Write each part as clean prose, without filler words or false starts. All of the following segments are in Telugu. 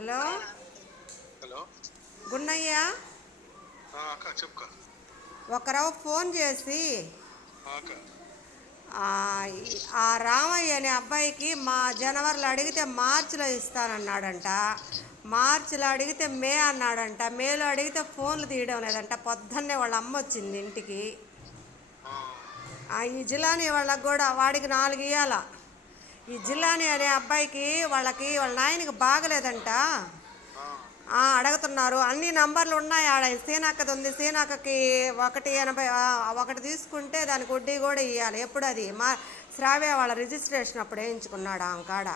Hello hello. గున్నయ్య. అక్క చెప్పుక. ఒకరవ ఫోన్ చేసి అక్క. ఆ రామయ్య అనే అబ్బాయికి మా జనవరిలో అడిగితే మార్చిలో ఇస్తానన్నాడంట. మార్చిలో అడిగితే మే అన్నాడంట. మేలో అడిగితే ఫోన్లు తీయడం లేదంట. పొద్దున్నే వాళ్ళ అమ్మ వచ్చింది ఇంటికి. ఈ జిలానీ వాళ్ళకి కూడా వాడికి 4 ఇయ్యాల. ఈ జిలానీ అనే అబ్బాయికి వాళ్ళ నాయనకి బాగలేదంట. అడుగుతున్నారు. అన్ని నంబర్లు ఉన్నాయి ఆడ. సీనక్కది ఉంది. సీనక్కకి 180 ఒకటి తీసుకుంటే దానికి వడ్డీ కూడా ఇవ్వాలి. ఎప్పుడు అది శ్రావ్య వాళ్ళ రిజిస్ట్రేషన్ అప్పుడు వేయించుకున్నాడు ఆమె కాడ.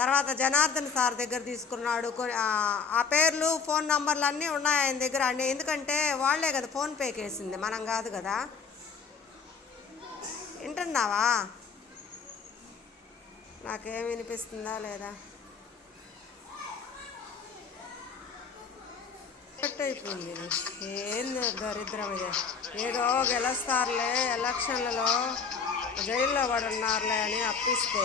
తర్వాత జనార్దన్ సార్ దగ్గర తీసుకున్నాడు. ఆ పేర్లు ఫోన్ నంబర్లు అన్నీ ఉన్నాయి ఆయన దగ్గర. అన్నీ ఎందుకంటే వాళ్లే కదా ఫోన్పేకి వేసింది, మనం కాదు కదా. వింటున్నావా? నాకేం వినిపిస్తుందా లేదా? అయిపోయింది. ఏంది దరిద్రం ఇది. ఏదో గెలుస్తారులే ఎలక్షన్లలో, జైల్లో పడి ఉన్నారులే అని అప్పిస్తే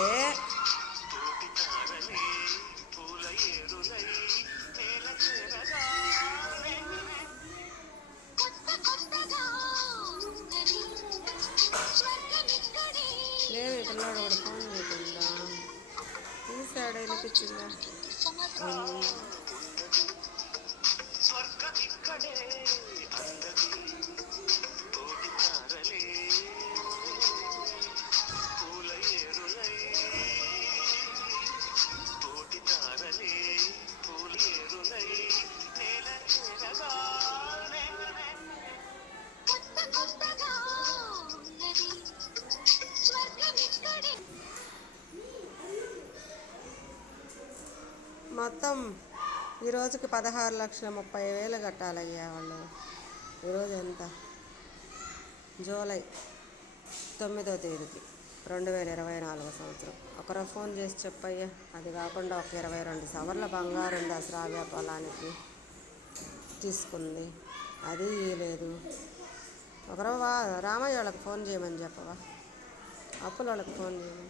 లేదు. పిల్లాడు కూడా ఫోన్ చేయకుండా తీసాడు. వినిపించిందా? మొత్తం ఈరోజుకి 16,30,000 కట్టాలయ్యా వాళ్ళు. ఈరోజు ఎంత? జూలై 9వ తేదీకి 2024 సంవత్సరం. ఒకరో ఫోన్ చేసి చెప్పయ్యా. అది కాకుండా ఒక 22 సవర్ల బంగారు ఉంది ఆ శ్రావ్య పొలానికి తీసుకుంది, అది లేదు. ఒకరో రామయ్య వాళ్ళకి ఫోన్ చేయమని చెప్పవా? అప్పుల వాళ్ళకి ఫోన్ చేయమని.